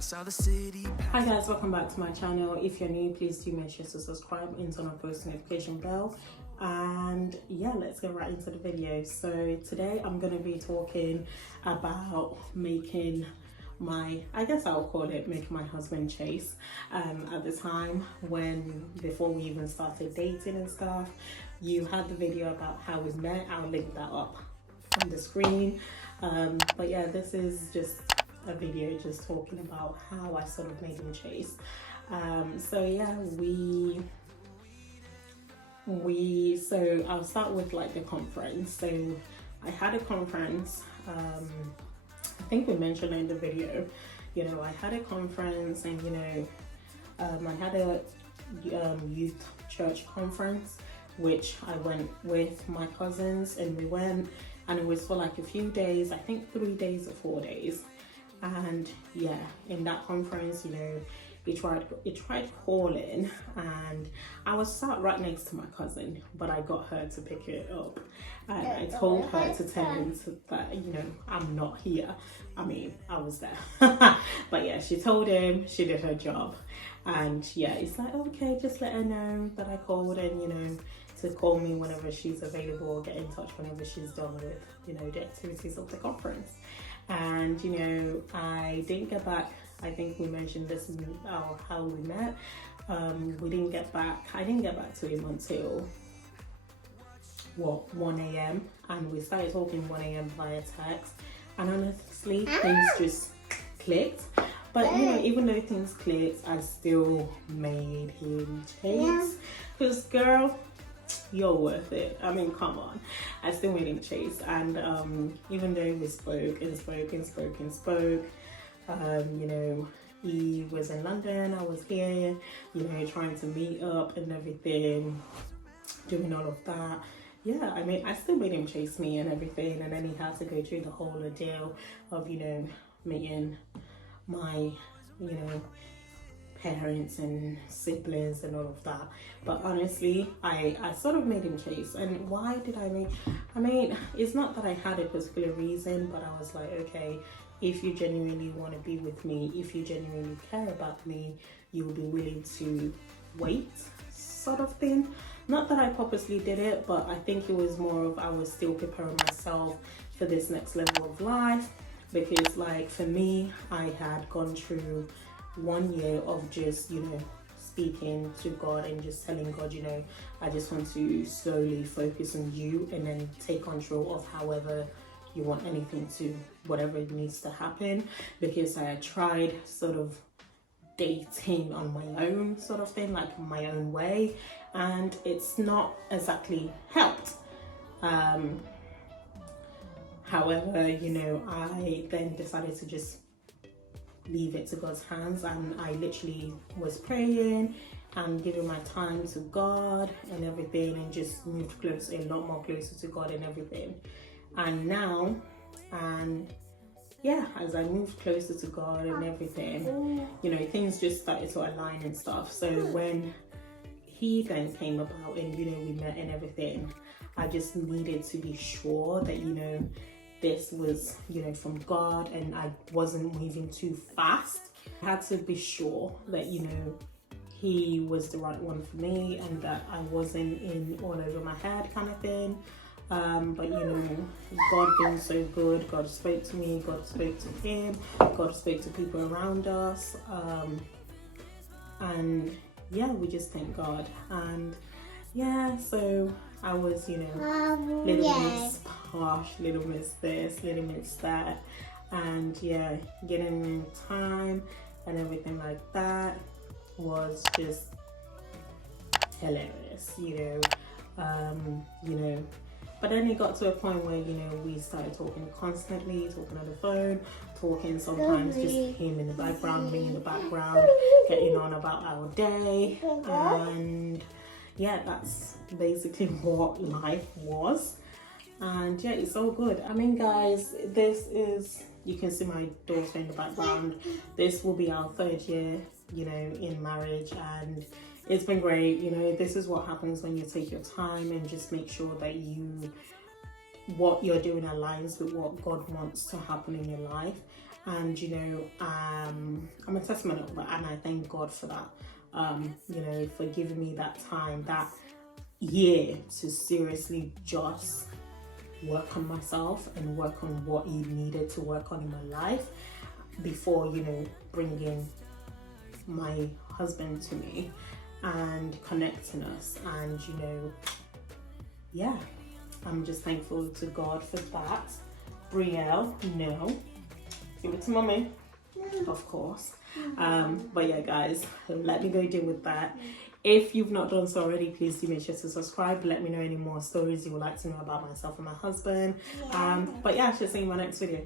I saw the city. Hi guys, welcome back to my channel. If you're new, please do make sure to subscribe and turn on post notification bell. And yeah, let's get right into the video. So today I'm going to be talking about making my, I guess I'll call it making my husband chase. At the time before we even started dating and stuff, you had the video about how we met. I'll link that up on the screen. But yeah, this is just a video just talking about how I sort of made him chase. So yeah, so I'll start with like the conference. So I had a conference, I think we mentioned in the video, you know, I had a conference and, you know, I had a youth church conference, which I went with my cousins, and we went, and it was for like a few days, I think 3 days or 4 days. And yeah, in that conference, you know, it tried calling, and I was sat right next to my cousin, but I got her to pick it up, and I told her to tell him that, you know, I'm not here. I mean, I was there. But yeah, she told him, she did her job. And yeah, it's like, okay, just let her know that I called, and, you know, to call me whenever she's available, or get in touch whenever she's done with, you know, the activities of the conference. And, you know, I didn't get back. I think we mentioned this in how we met. I didn't get back to him until, what, 1 a.m. And we started talking 1 a.m. via text. And honestly, things just clicked. But, you know, even though things clicked, I still made him chase. Because, girl, you're worth it. I mean, come on. I still made him chase. And even though we spoke, you know, he was in London, I was here, you know, trying to meet up and everything, doing all of that. Yeah, I mean, I still made him chase me and everything, and then he had to go through the whole ordeal of, you know, meeting my, you know, parents and siblings and all of that. But honestly, I sort of made him chase. And why did I mean, it's not that I had a particular reason, but I was like, okay, if you genuinely want to be with me, if you genuinely care about me, you will be willing to wait, sort of thing. Not that I purposely did it, but I think it was more of, I was still preparing myself for this next level of life. Because like for me, I had gone through 1 year of just, you know, speaking to God and just telling God, you know, I just want to slowly focus on you, and then take control of however you want anything to, whatever it needs to happen. Because I had tried sort of dating on my own sort of thing, like my own way, and it's not exactly helped. However, you know, I then decided to just leave it to God's hands, and I literally was praying and giving my time to God and everything, and just moved closer, a lot more closer to God and everything. And now, and yeah, as I moved closer to God and everything, you know, things just started to align and stuff. So when he then came about, and, you know, we met and everything, I just needed to be sure that, you know, this was, you know, from God, and I wasn't moving too fast. I had to be sure that, you know, he was the right one for me, and that I wasn't in all over my head kind of thing. But, you know, God being so good, God spoke to me, God spoke to him, God spoke to people around us. And yeah, we just thank God. And yeah, so I was, you know, little miss posh, little miss this, little miss that. And yeah, getting time and everything like that was just hilarious, you know. But then it got to a point where, you know, we started talking constantly, talking on the phone, talking sometimes just him in the background, me in the background, getting on about our day. And yeah, that's basically what life was. And yeah, it's all good. I mean, guys, this is, you can see my daughter in the background. This will be our 3rd year, you know, in marriage, and it's been great. You know, this is what happens when you take your time and just make sure that what you're doing aligns with what God wants to happen in your life. And you know, I'm a testament of that, and I thank God for that. You know, for giving me that time, that year, to seriously just work on myself and work on what he needed to work on in my life before, you know, bringing my husband to me and connecting us. And you know, yeah, I'm just thankful to God for that. Brielle, no, give it to mommy, of course. But yeah, guys, let me go deal with that. If you've not done so already, please do make sure to subscribe. Let me know any more stories you would like to know about myself and my husband. But yeah, I shall see you in my next video.